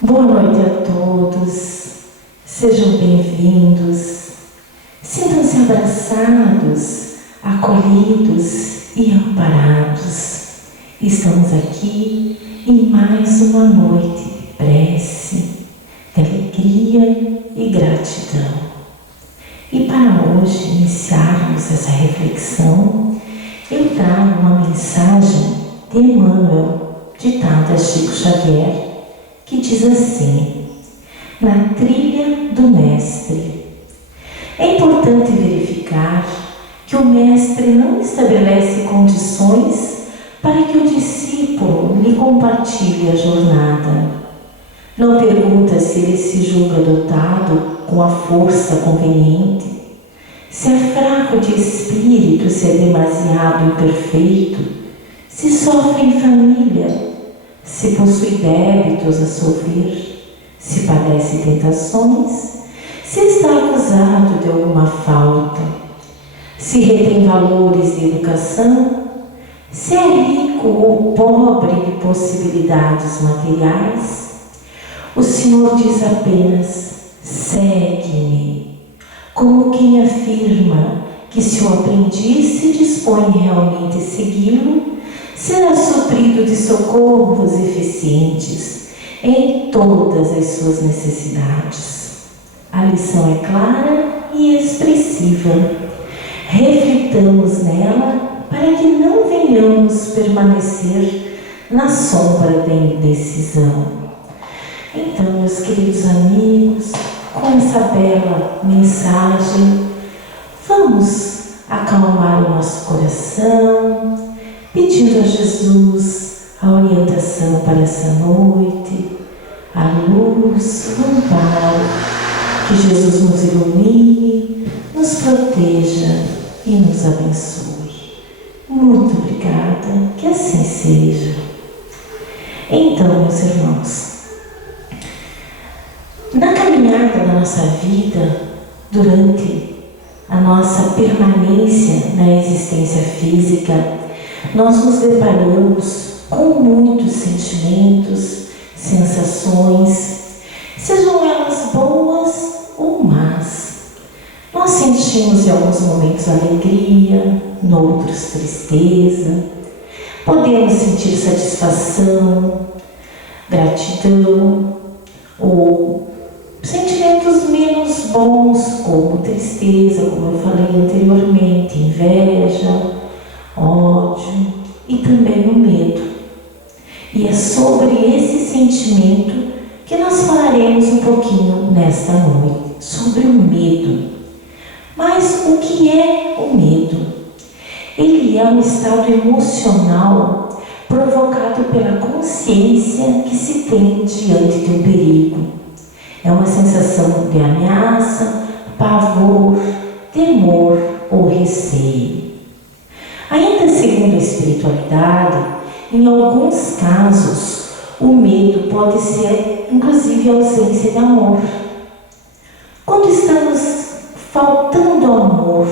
Boa noite a todos, sejam bem-vindos, sintam-se abraçados, acolhidos e amparados. Estamos aqui em mais uma noite de prece, de alegria e gratidão. E para hoje iniciarmos essa reflexão, eu trago uma mensagem de Emmanuel, ditada a Chico Xavier, que diz assim: na trilha do Mestre. É importante verificar que o Mestre não estabelece condições para que o discípulo lhe compartilhe a jornada. Não pergunta se ele se julga dotado com a força conveniente, se é fraco de espírito, se é demasiado imperfeito, se sofre em família, se possui débitos a sofrer, se padece tentações, se está acusado de alguma falta, se retém valores de educação, se é rico ou pobre de possibilidades materiais. O Senhor diz apenas: segue-me, como quem afirma que se o aprendiz se dispõe realmente a segui-lo, será suprido de socorros eficientes em todas as suas necessidades. A lição é clara e expressiva. Reflitamos nela para que não venhamos permanecer na sombra da indecisão. Então, meus queridos amigos, com essa bela mensagem, vamos acalmar o nosso coração, pedindo a Jesus a orientação para essa noite, a luz, o amparo, que Jesus nos ilumine, nos proteja e nos abençoe. Muito obrigada, que assim seja. Então, meus irmãos, na caminhada da nossa vida, durante a nossa permanência na existência física, nós nos deparamos com muitos sentimentos, sensações, sejam elas boas ou más. Nós sentimos em alguns momentos alegria, noutros tristeza. Podemos sentir satisfação, gratidão ou sentimentos menos bons, como tristeza, como eu falei anteriormente, inveja, ódio e também o medo. E é sobre esse sentimento que nós falaremos um pouquinho nesta noite, sobre o medo. Mas o que é o medo? Ele é um estado emocional provocado pela consciência que se tem diante de um perigo. É uma sensação de ameaça, pavor, temor ou receio. Ainda segundo a espiritualidade, em alguns casos, o medo pode ser, inclusive, ausência de amor. Quando estamos faltando amor,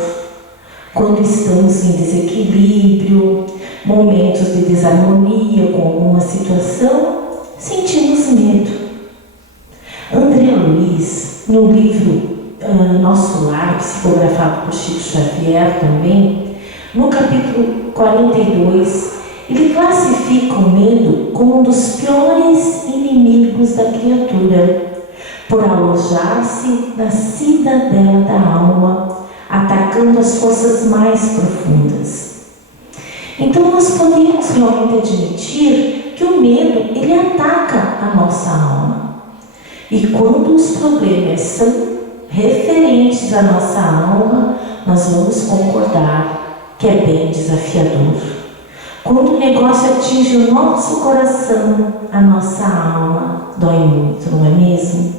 quando estamos em desequilíbrio, momentos de desarmonia com alguma situação, sentimos medo. André Luiz, no livro Nosso Lar, psicografado por Chico Xavier também, no capítulo 42, ele classifica o medo como um dos piores inimigos da criatura, por alojar-se na cidadela da alma, atacando as forças mais profundas. Então nós podemos realmente admitir que o medo, ele ataca a nossa alma. E quando os problemas são referentes à nossa alma, nós vamos concordar que é bem desafiador. Quando o negócio atinge o nosso coração, a nossa alma dói muito, não é mesmo?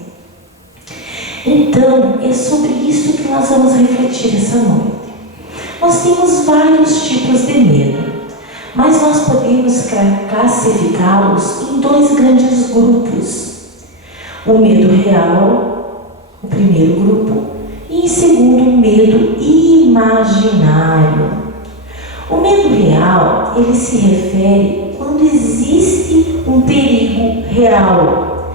Então, é sobre isso que nós vamos refletir essa noite. Nós temos vários tipos de medo, mas nós podemos classificá-los em dois grandes grupos. O medo real, o primeiro grupo, e em segundo, o medo imaginário. O medo real, ele se refere quando existe um perigo real,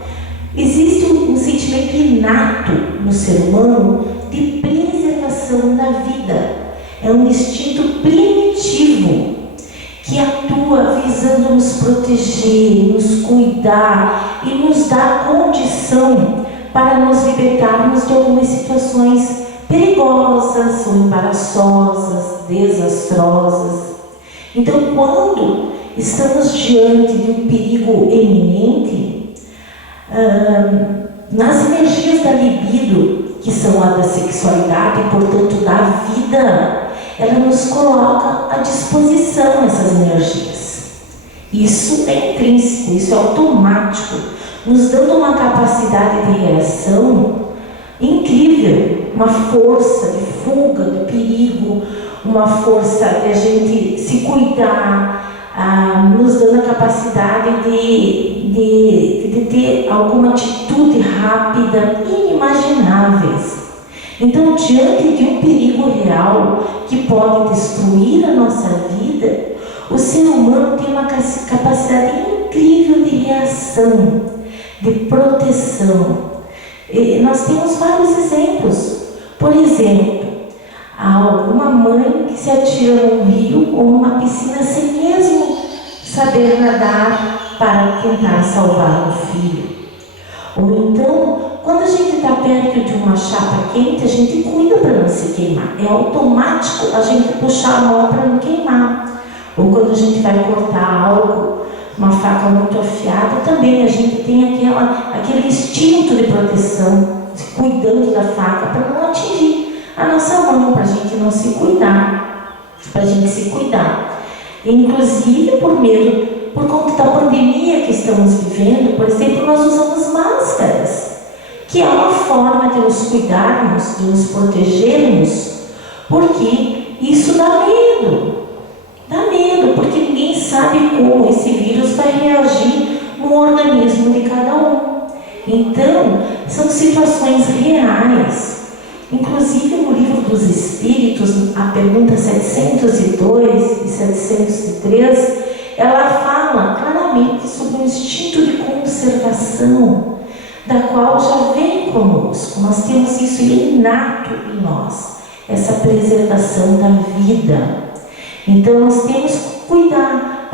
Existe um sentimento inato no ser humano de preservação da vida. É um instinto primitivo que atua visando nos proteger, nos cuidar e nos dar condição para nos libertarmos de algumas situações perigosas ou embaraçosas, desastrosas. Então, quando estamos diante de um perigo iminente, nas energias da libido, que são a da sexualidade e, portanto, da vida, ela nos coloca à disposição essas energias. Isso é intrínseco, isso é automático, nos dando uma capacidade de reação incrível, uma força de fuga do perigo, uma força de a gente se cuidar, nos dando a capacidade de ter alguma atitude rápida, inimagináveis. Então, diante de um perigo real que pode destruir a nossa vida, o ser humano tem uma capacidade incrível de reação, de proteção. E nós temos vários exemplos. Por exemplo, há alguma mãe que se atira num rio ou numa piscina sem mesmo saber nadar para tentar salvar o filho. Ou então, quando a gente está perto de uma chapa quente, a gente cuida para não se queimar. É automático a gente puxar a mão para não queimar. Ou quando a gente vai cortar algo, uma faca muito afiada, também a gente tem aquele instinto de proteção, cuidando da faca para não atingir a nossa mão, para a gente não se cuidar, para a gente se cuidar. Inclusive, por conta da pandemia que estamos vivendo, por exemplo, nós usamos máscaras, que é uma forma de nos cuidarmos, de nos protegermos, porque isso dá medo. Dá medo, porque ninguém sabe como esse vírus vai reagir no organismo de cada um. Então, são situações reais. Inclusive, no Livro dos Espíritos, a pergunta 702 e 703, ela fala claramente sobre o instinto de conservação, da qual já vem conosco. Nós temos isso inato em nós, essa preservação da vida. Então, nós temos que cuidar,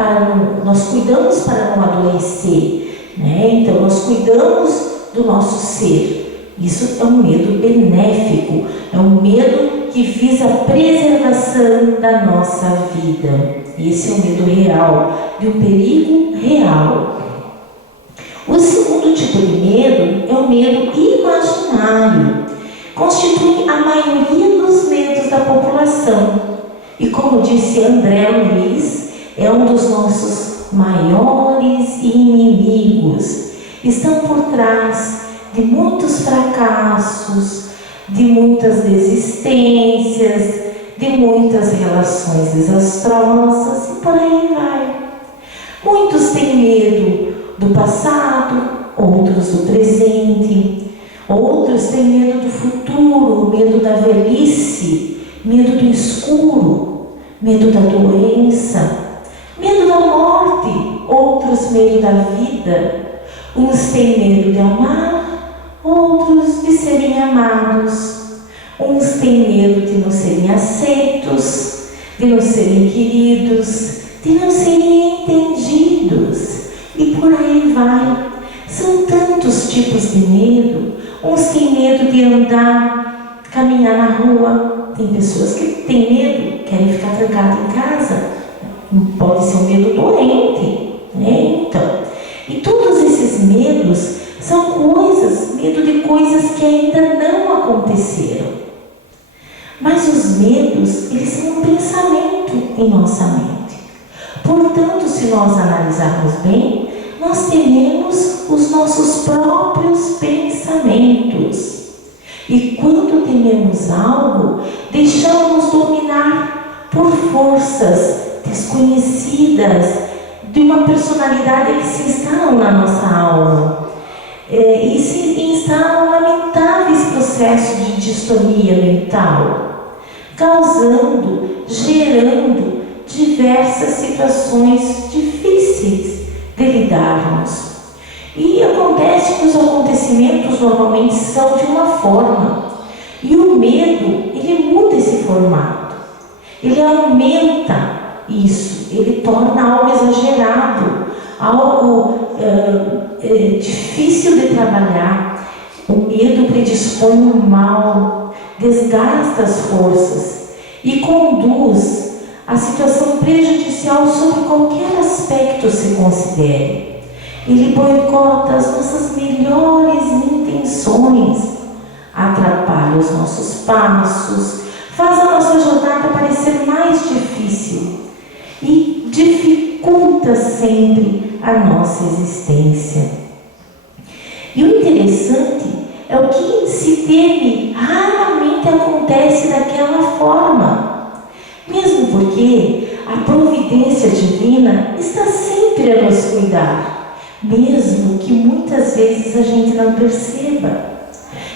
nós cuidamos para não adoecer, né? Então, nós cuidamos do nosso ser. Isso é um medo benéfico, é um medo que visa a preservação da nossa vida. Esse é o medo real, de um perigo real. O segundo tipo de medo é o medo imaginário. Constitui a maioria dos medos da população. E como disse André Luiz, é um dos nossos maiores inimigos. Estão por trás de muitos fracassos, de muitas desistências, de muitas relações desastrosas e por aí vai. Muitos têm medo do passado, outros do presente, outros têm medo do futuro, medo da velhice, medo do escuro, medo da doença, medo da morte, outros medo da vida. Uns têm medo de amar, outros de serem amados. Uns têm medo de não serem aceitos, de não serem queridos, de não serem entendidos. E por aí vai. São tantos tipos de medo. Uns têm medo de andar, caminhar na rua. Tem pessoas que têm medo, querem ficar trancadas em casa. Pode ser um medo doente, né? Então, e todos esses medos são medo de coisas que ainda não aconteceram. Mas os medos, eles são um pensamento em nossa mente. Portanto, se nós analisarmos bem, nós tememos os nossos próprios pensamentos. E quando tememos algo, deixamos dominar por forças desconhecidas de uma personalidade que se instalam na nossa alma. E se instalam lamentáveis processos de distonia mental, gerando diversas situações difíceis de lidarmos. E acontece que os acontecimentos normalmente são de uma forma. E o medo, ele muda esse formato. Ele aumenta isso. Ele torna algo exagerado, algo difícil de trabalhar. O medo predispõe o mal, desgasta as forças e conduz a situação prejudicial sobre qualquer aspecto se considere. Ele boicota as nossas melhores intenções, atrapalha os nossos passos, faz a nossa jornada parecer mais difícil e dificulta sempre a nossa existência. E o interessante é o que se teme raramente acontece daquela forma, mesmo porque a providência divina está sempre a nos cuidar, mesmo que muitas vezes a gente não perceba.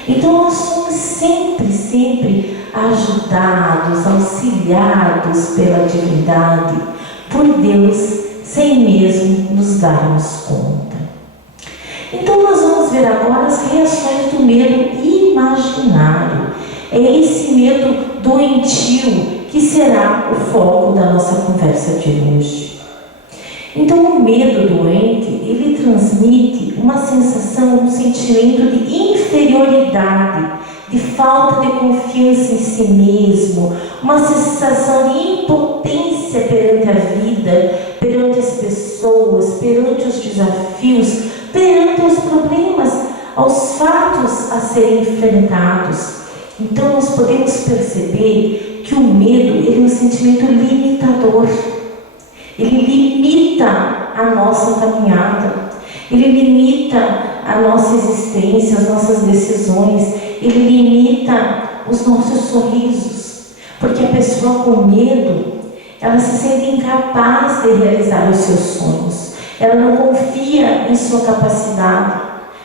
Então nós somos sempre ajudados, auxiliados pela divindade, por Deus, sem mesmo nos darmos conta. Então nós vamos ver agora as reações do medo imaginário. É esse medo doentio que será o foco da nossa conversa de hoje. Então o medo doente, ele transmite uma sensação, um sentimento de inferioridade, de falta de confiança em si mesmo, uma sensação de impotência perante a vida, perante as pessoas, perante os desafios, perante os problemas, aos fatos a serem enfrentados. Então nós podemos perceber que o medo, ele é um sentimento limitador. Ele limita a nossa caminhada, ele limita a nossa existência, as nossas decisões, ele limita os nossos sorrisos, porque a pessoa com medo, ela se sente incapaz de realizar os seus sonhos, ela não confia em sua capacidade,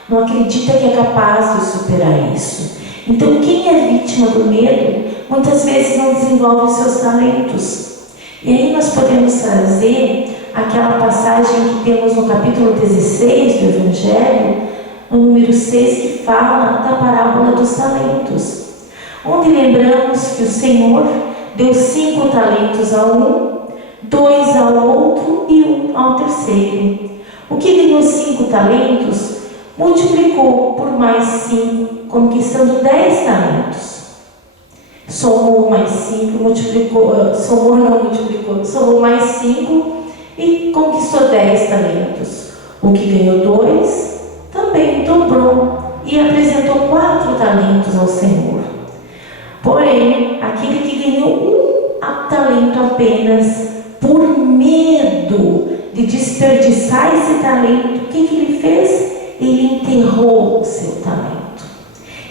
não acredita que é capaz de superar isso. Então quem é vítima do medo, muitas vezes não desenvolve os seus talentos. E aí nós podemos trazer aquela passagem que temos no capítulo 16 do Evangelho, no número 6, que fala da parábola dos talentos, onde lembramos que o Senhor deu 5 talentos a um, 2 ao outro e 1 ao terceiro. O que ganhou 5 talentos, multiplicou por mais 5, conquistando 10 talentos. Somou mais 5, somou mais 5 e conquistou 10 talentos. O que ganhou 2 também dobrou e apresentou 4 talentos ao Senhor. Porém, aquele que ganhou 1 talento apenas, por medo de desperdiçar esse talento, o que ele fez? Ele enterrou o seu talento.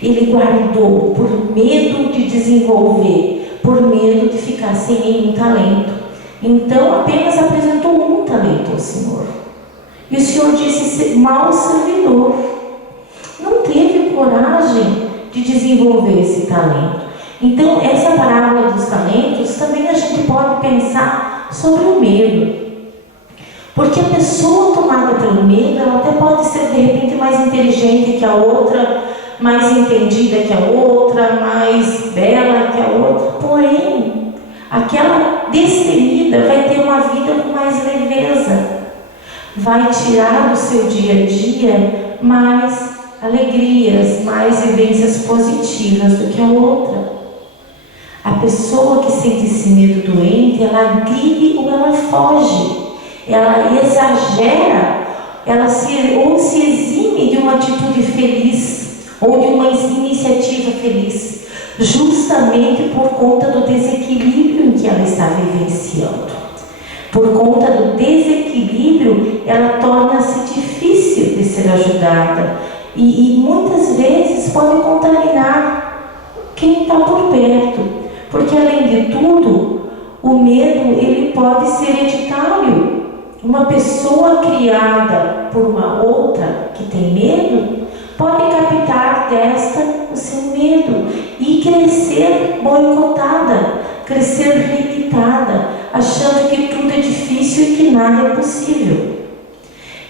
Ele guardou por medo de desenvolver, por medo de ficar sem nenhum talento. Então apenas apresentou 1 talento ao Senhor. E o Senhor disse: mau servidor, não teve coragem de desenvolver esse talento. Então essa parábola dos talentos também a gente pode pensar sobre o medo. Porque a pessoa tomada pelo medo, ela até pode ser de repente mais inteligente que a outra, mais entendida que a outra, mais bela que a outra. Porém, aquela destemida vai ter uma vida com mais leveza, vai tirar do seu dia a dia mais alegrias, mais vivências positivas do que a outra. A pessoa que sente esse medo doente, ela agride ou ela foge, ela exagera, ela se exime de uma atitude feliz ou de uma iniciativa feliz, justamente por conta do desequilíbrio em que ela está vivenciando. Por conta do desequilíbrio, ela torna-se difícil de ser ajudada e muitas vezes pode contaminar quem está por perto, porque além de tudo, o medo ele pode ser hereditário. Uma pessoa criada por uma outra que tem medo pode captar desta o seu medo e crescer boicotada, crescer limitada, achando que tudo é difícil e que nada é possível.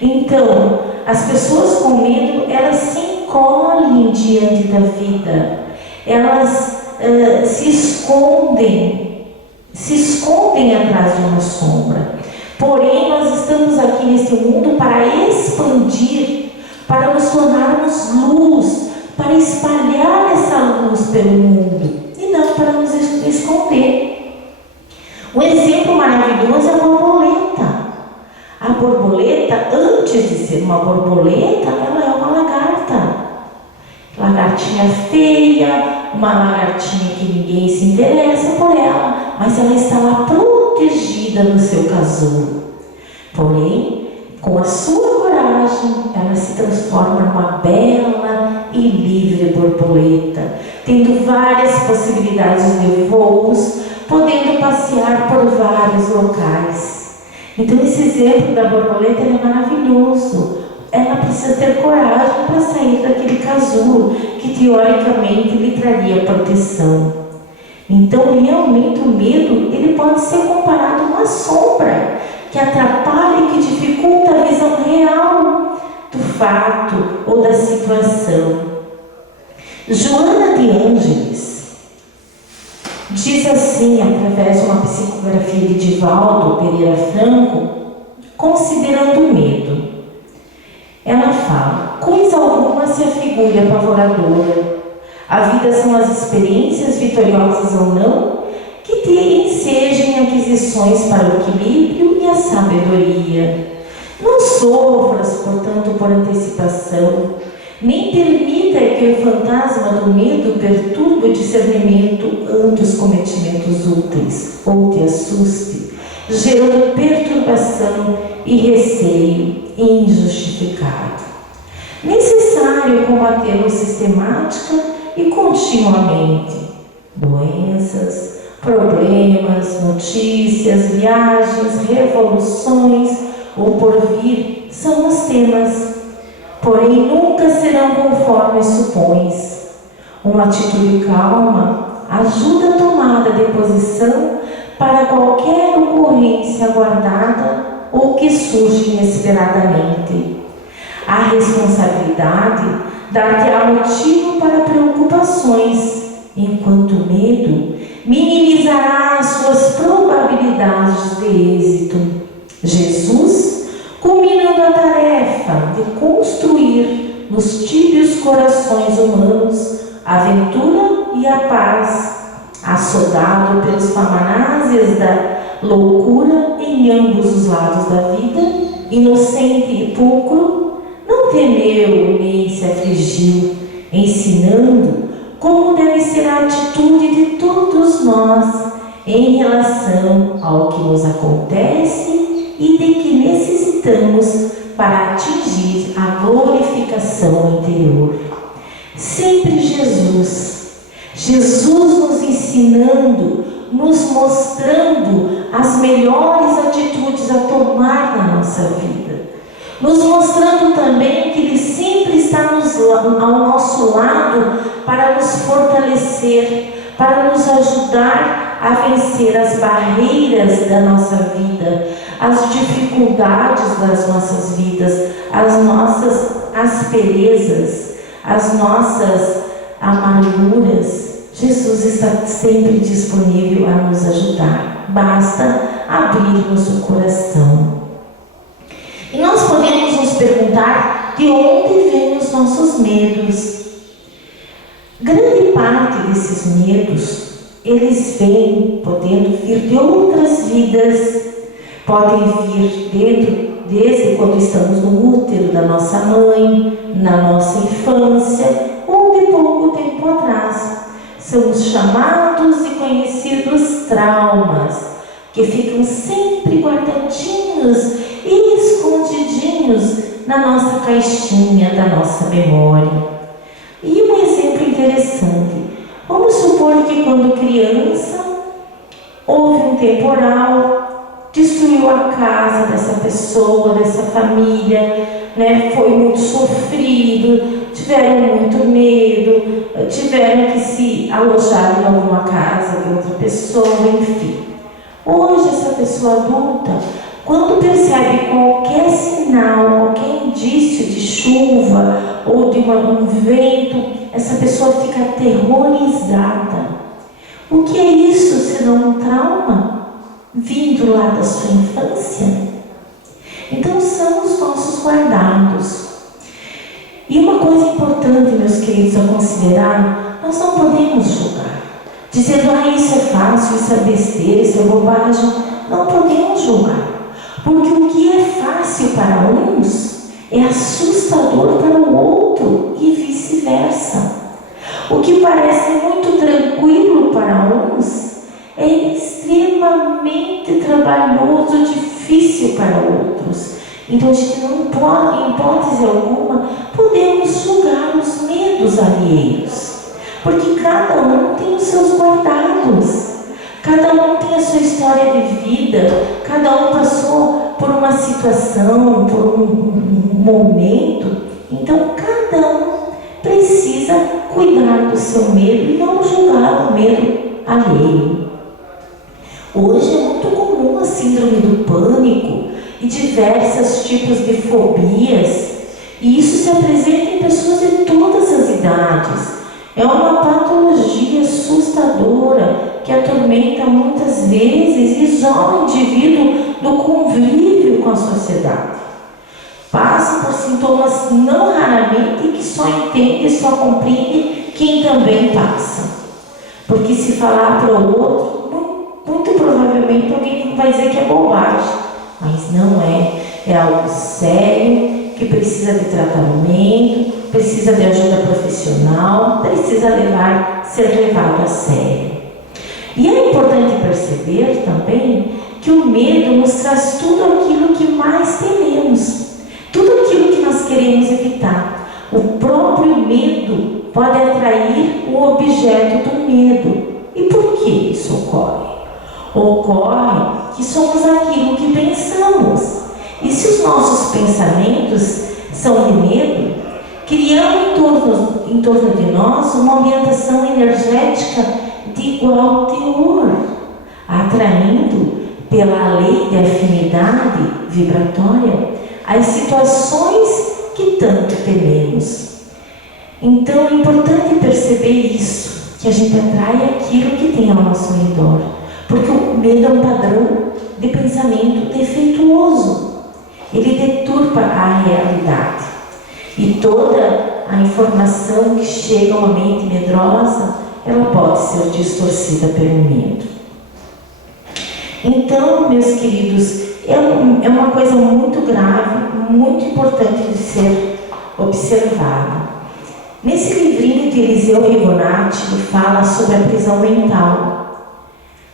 Então, as pessoas com medo, elas se encolhem diante da vida, elas se escondem atrás de uma sombra. Porém, nós estamos aqui nesse mundo para expandir, para nos tornarmos luz, para espalhar essa luz pelo mundo, e não para nos esconder. Um exemplo maravilhoso é a borboleta. A borboleta, antes de ser uma borboleta, ela é uma lagarta. Lagartinha feia, uma lagartinha que ninguém se interessa por ela, mas ela está lá protegida no seu casulo. Porém, com a sua coragem, ela se transforma numa bela e livre borboleta, tendo várias possibilidades de voos, podendo passear por vários locais. Então, esse exemplo da borboleta é maravilhoso. Ela precisa ter coragem para sair daquele casulo que teoricamente lhe traria proteção. Então, realmente o medo, ele pode ser comparado a uma sombra que atrapalha e que dificulta a visão real do fato ou da situação. Joana de Ângeles diz assim, através de uma psicografia de Divaldo Pereira Franco, considerando o medo. Ela fala: coisa alguma se afigure apavoradora. A vida são as experiências, vitoriosas ou não, que te ensejem aquisições para o equilíbrio e a sabedoria. Não sofras, portanto, por antecipação, nem permita que o fantasma do medo perturbe o discernimento ante os cometimentos úteis, ou te assuste, gerando perturbação e receio injustificado. Necessário combatê-lo sistemática e continuamente. Doenças, problemas, notícias, viagens, revoluções ou porvir são os temas, porém nunca serão conforme supões. Uma atitude calma ajuda a tomada de posição para qualquer ocorrência aguardada ou que surge inesperadamente. A responsabilidade dar-te-á motivo para preocupações, enquanto o medo minimizará as suas probabilidades de êxito. Jesus, culminando a tarefa de construir nos tíbios corações humanos a aventura e a paz, assodado pelos famanásias da loucura em ambos os lados da vida, inocente e pulcro, não temeu nem se afligiu, ensinando como deve ser a atitude de todos nós em relação ao que nos acontece e de que necessitamos para atingir a glorificação interior. Sempre Jesus nos ensinando, nos mostrando as melhores atitudes a tomar na nossa vida, nos mostrando também que Ele sempre está ao nosso lado para nos fortalecer, para nos ajudar a vencer as barreiras da nossa vida, as dificuldades das nossas vidas, as nossas asperezas, as nossas amarguras. Jesus está sempre disponível a nos ajudar, basta abrirmos o coração. E nós podemos nos perguntar de onde vêm os nossos medos. Grande parte desses medos, eles vêm, podendo vir de outras vidas, podem vir desde quando estamos no útero da nossa mãe, na nossa infância, ou de pouco tempo atrás. São os chamados e conhecidos traumas, que ficam sempre guardadinhos e escondidinhos na nossa caixinha da nossa memória. E um exemplo interessante: vamos supor que quando criança houve um temporal, destruiu a casa dessa pessoa, dessa família, foi muito sofrido, tiveram muito medo, tiveram que se alojar em alguma casa de outra pessoa, enfim. Hoje essa pessoa adulta Quando percebe qualquer sinal, qualquer indício de chuva ou de um vento, essa pessoa fica aterrorizada. O que é isso senão um trauma vindo lá da sua infância? Então são os nossos guardados. E uma coisa importante, meus queridos, a considerar, nós não podemos julgar. Dizendo, isso é fácil, isso é besteira, isso é bobagem. Não podemos julgar. Porque o que é fácil para uns é assustador para o outro e vice-versa. O que parece muito tranquilo para uns é extremamente trabalhoso, difícil para outros. Então, a gente não pode, em hipótese alguma, podemos julgar os medos alheios. Porque cada um tem os seus guardados. Cada um tem a sua história de vida. Cada um passou por uma situação, por um momento. Então, cada um precisa cuidar do seu medo e não julgar o medo alheio. Hoje é muito comum a síndrome do pânico e diversos tipos de fobias, e isso se apresenta em pessoas de todas as idades. É uma patologia assustadora que atormenta muitas vezes e isola o indivíduo do convívio com a sociedade. Passa por sintomas não raramente que só entende, só compreende quem também passa. Porque se falar para o outro, muito provavelmente alguém vai dizer que é bobagem. Mas não é. É algo sério, que precisa de tratamento, precisa de ajuda profissional, precisa ser levado a sério. E é importante perceber também que o medo nos traz tudo aquilo que mais tememos. Tudo aquilo que nós queremos evitar. O próprio medo pode atrair o objeto do medo. E por que isso ocorre? Ocorre que somos aquilo que pensamos. E se os nossos pensamentos são de medo, criamos em torno de nós uma ambientação energética de igual teor, atraindo pela lei de afinidade vibratória as situações que tanto tememos. Então é importante perceber isso, que a gente atrai aquilo que tem ao nosso redor, porque o medo é um padrão de pensamento defeituoso. Ele deturpa a realidade. E toda a informação que chega a uma mente medrosa, ela pode ser distorcida pelo medo. Então, meus queridos, é uma coisa muito grave, muito importante de ser observada. Nesse livrinho de Eliseu Rigonati, ele fala sobre a prisão mental.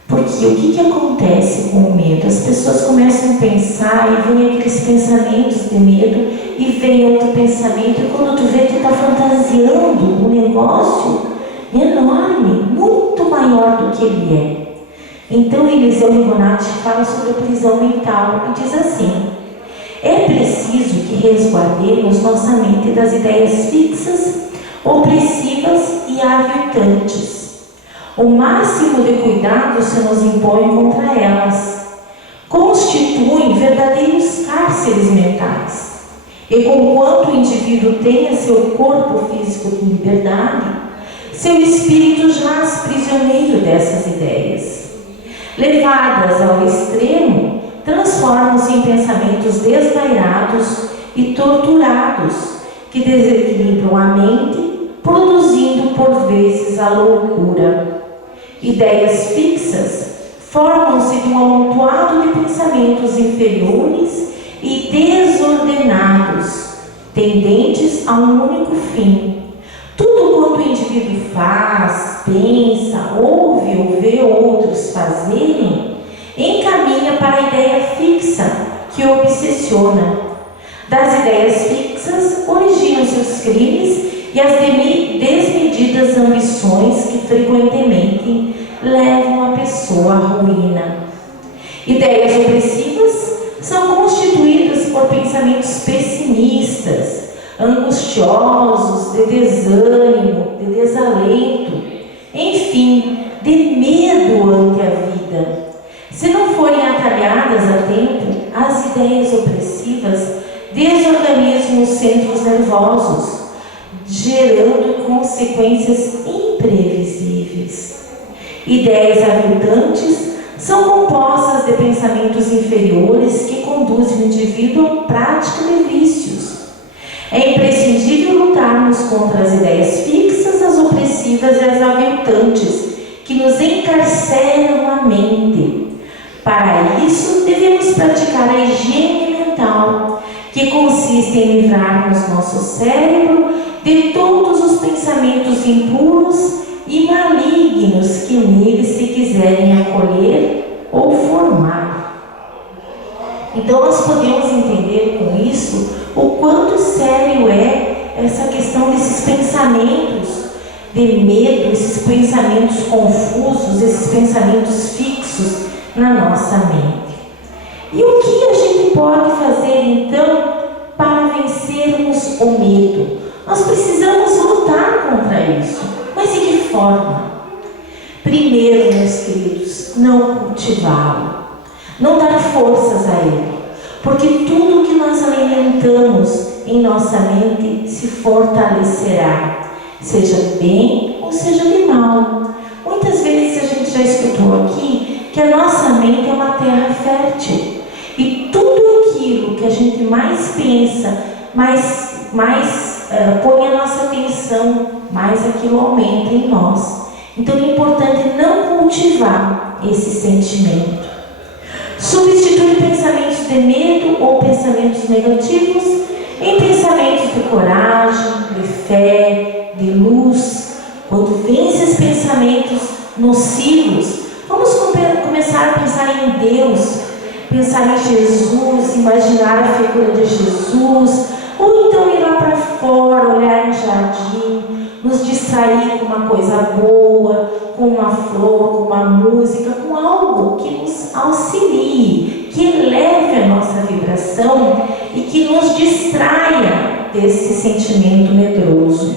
Porque o que acontece com o medo? As pessoas começam a pensar e vem aqueles pensamentos de medo e vem outro pensamento, e quando tu vê, tu está fantasiando um negócio enorme, muito maior do que ele é. Então Eliseu Rigonati fala sobre a prisão mental e diz assim: é preciso que resguardemos nossa mente das ideias fixas, opressivas e aviltantes. O máximo de cuidado se nos impõe contra elas. Constituem verdadeiros cárceres mentais. E conquanto o indivíduo tenha seu corpo físico em liberdade, seu espírito jaz prisioneiro dessas ideias. Levadas ao extremo, transformam-se em pensamentos desvairados e torturados, que desequilibram a mente, produzindo por vezes a loucura. Ideias fixas formam-se de um amontoado de pensamentos inferiores e desordenados, tendentes a um único fim. Tudo quanto o indivíduo faz, pensa, ouve ou vê outros fazerem, encaminha para a ideia fixa que o obsessiona. Das ideias fixas originam-se os crimes e as desmedidas ambições que frequentemente levam a pessoa à ruína. Ideias opressivas são constituídas por pensamentos pessimistas, angustiosos, de desânimo, de desalento, enfim, de medo ante a vida. Se não forem atalhadas a tempo, nos centros nervosos, gerando consequências imprevisíveis. Ideias aviltantes são compostas de pensamentos inferiores que conduzem o indivíduo à prática de vícios. É imprescindível lutarmos contra as ideias fixas, as opressivas e as aviltantes, que nos encarceram a mente. Para isso, devemos praticar a higiene mental, que consiste em livrarmos nosso cérebro de todos os pensamentos impuros e malignos que nele se quiserem acolher ou formar. Então nós podemos entender com isso o quanto sério é essa questão desses pensamentos de medo, esses pensamentos confusos, esses pensamentos fixos na nossa mente. E o que a gente pode fazer então para vencermos o medo? Nós precisamos lutar contra isso. Mas de que forma? Primeiro, meus queridos, não cultivá-lo, não dar forças a ele, porque tudo que nós alimentamos em nossa mente se fortalecerá, seja bem ou seja de mal. Muitas vezes a gente já escutou aqui que a nossa mente é uma terra fértil, e tudo aquilo que a gente mais pensa, mais põe a nossa atenção, mais aquilo aumenta em nós. Então é importante não cultivar esse sentimento. Substituir pensamentos de medo ou pensamentos negativos em pensamentos de coragem, de fé, de luz. Quando vem esses pensamentos nocivos, vamos começar a pensar em Deus, pensar em Jesus, imaginar a figura de Jesus, ou então ir lá para fora, olhar no jardim, nos distrair com uma coisa boa, com uma flor, com uma música, com algo que nos auxilie, que eleve a nossa vibração e que nos distraia desse sentimento medroso.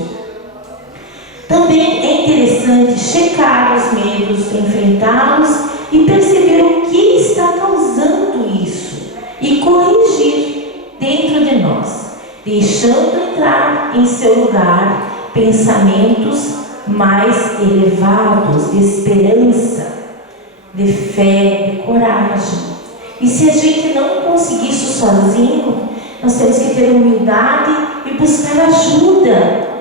Também é interessante checar os medos, enfrentá-los e perceber o que está causando isso e corrigir dentro de nós, deixando entrar em seu lugar pensamentos mais elevados, de esperança, de fé, de coragem. E se a gente não conseguir isso sozinho, nós temos que ter humildade e buscar ajuda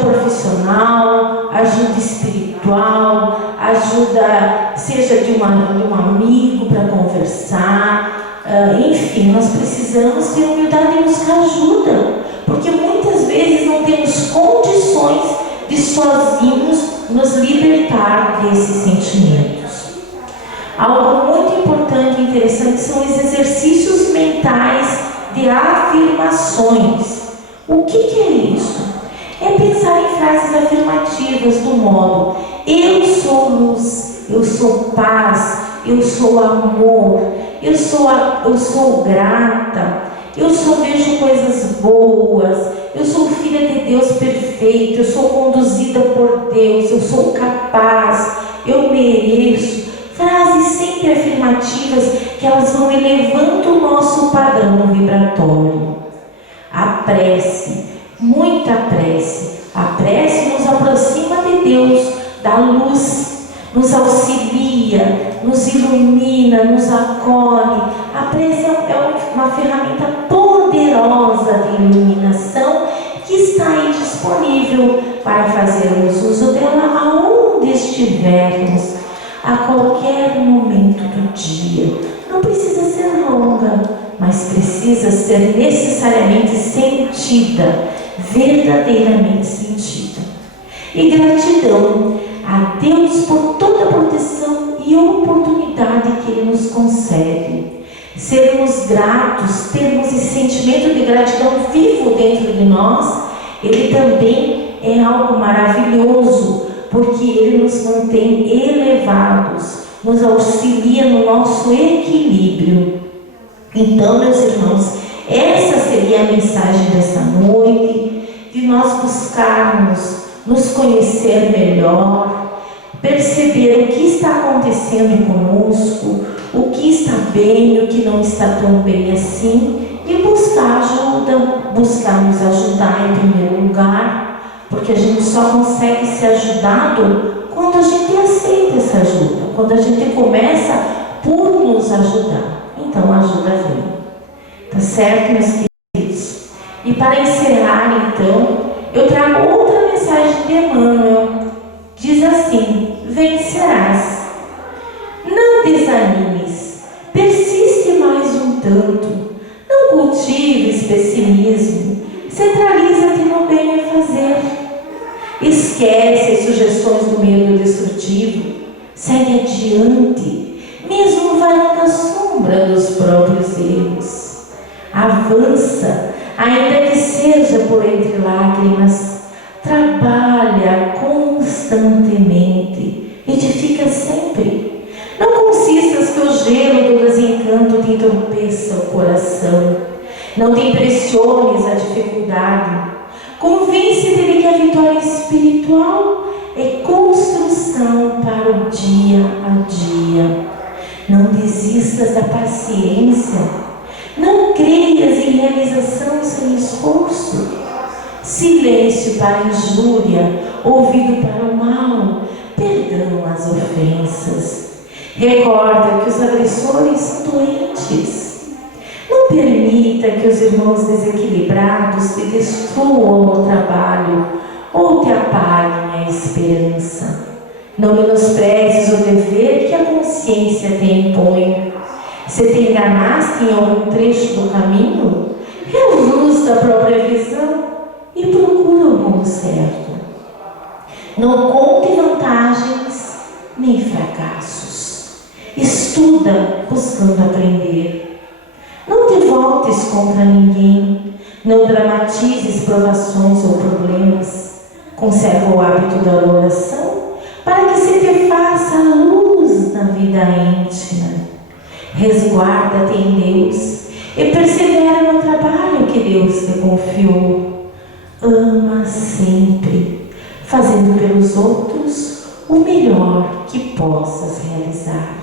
profissional, ajuda espiritual, ajuda seja de um amigo para conversar, enfim, nós precisamos ter humildade e buscar ajuda, porque muitas vezes não temos condições de sozinhos nos libertar desses sentimentos. Algo muito importante e interessante são os exercícios mentais de afirmações. O que é isso? É pensar em frases afirmativas do modo: eu sou luz, eu sou paz, eu sou amor, eu sou grata, eu só vejo coisas boas, eu sou filha de Deus perfeita, eu sou conduzida por Deus, eu sou capaz, eu mereço. Frases sempre afirmativas que elas vão elevando o nosso padrão vibratório. A prece, muita prece. A prece nos aproxima de Deus, da luz, nos auxilia, nos ilumina, nos acolhe. A prece é uma ferramenta poderosa de iluminação que está aí disponível para fazermos uso dela aonde estivermos, a qualquer momento do dia. Não precisa ser longa, mas precisa ser necessariamente sentida, verdadeiramente sentida. E gratidão a Deus por toda a proteção e oportunidade que Ele nos concede. Sermos gratos, termos esse sentimento de gratidão vivo dentro de nós, ele também é algo maravilhoso, porque ele nos mantém elevados, nos auxilia no nosso equilíbrio. Então, meus irmãos, essa seria a mensagem dessa noite, de nós buscarmos nos conhecer melhor, perceber o que está acontecendo conosco, o que está bem, o que não está tão bem assim, e buscar ajuda. ajuda, buscar nos ajudar em primeiro lugar, porque a gente só consegue ser ajudado quando a gente aceita essa ajuda, quando a gente começa por nos ajudar. Então a ajuda vem. Tá certo, meus queridos? E para encerrar, então, eu trago outra mensagem de Emmanuel. Diz assim: vencerás. Não desanimes, persiste mais um tanto, não cultives pessimismo, centraliza-te no bem a fazer. Esquece as sugestões do medo destrutivo, segue adiante, mesmo varando a sombra dos próprios erros. Avança, ainda que seja por entre lágrimas, trabalha constantemente, edifica sempre. Não consistas que o gelo do desencanto te entorpeça o coração. Não te impressiones a dificuldade. Convence-te de que a vitória espiritual é construção para o dia a dia. Não desistas da paciência. Não creias em realização sem esforço. Silêncio para a injúria, ouvido para o mal, perdão às ofensas. Recorda que os agressores são doentes. Não permita que os irmãos desequilibrados te destruam no trabalho ou te apaguem a esperança. Não menosprezes o dever que a consciência te impõe. Se te enganaste em algum trecho do caminho, reajusta a própria visão e procura o rumo certo. Não conte vantagens nem fracassos. Estuda buscando aprender. Não te voltes contra ninguém. Não dramatizes provações ou problemas. Conserva o hábito da oração para que se te faça a luz na vida íntima. Resguarda-te em Deus e persevera no trabalho que Deus te confiou. Ama sempre, fazendo pelos outros o melhor que possas realizar.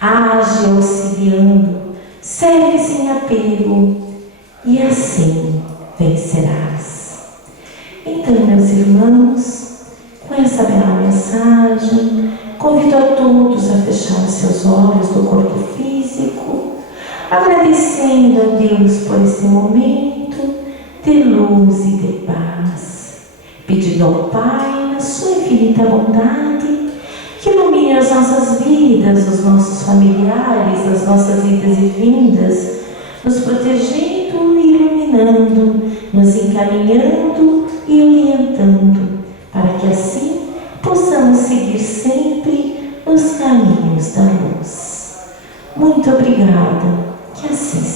Age auxiliando, serve sem apego, e assim vencerás. Então, meus irmãos, com essa bela mensagem, convido a todos a fechar os seus olhos do corpo físico, agradecendo a Deus por esse momento de luz e de paz, pedindo ao Pai, na sua infinita bondade, que ilumine as nossas vidas, os nossos familiares, as nossas idas e vindas, nos protegendo e iluminando, nos encaminhando e orientando, para que assim possamos seguir sempre os caminhos da luz. Muito obrigada, que assim seja.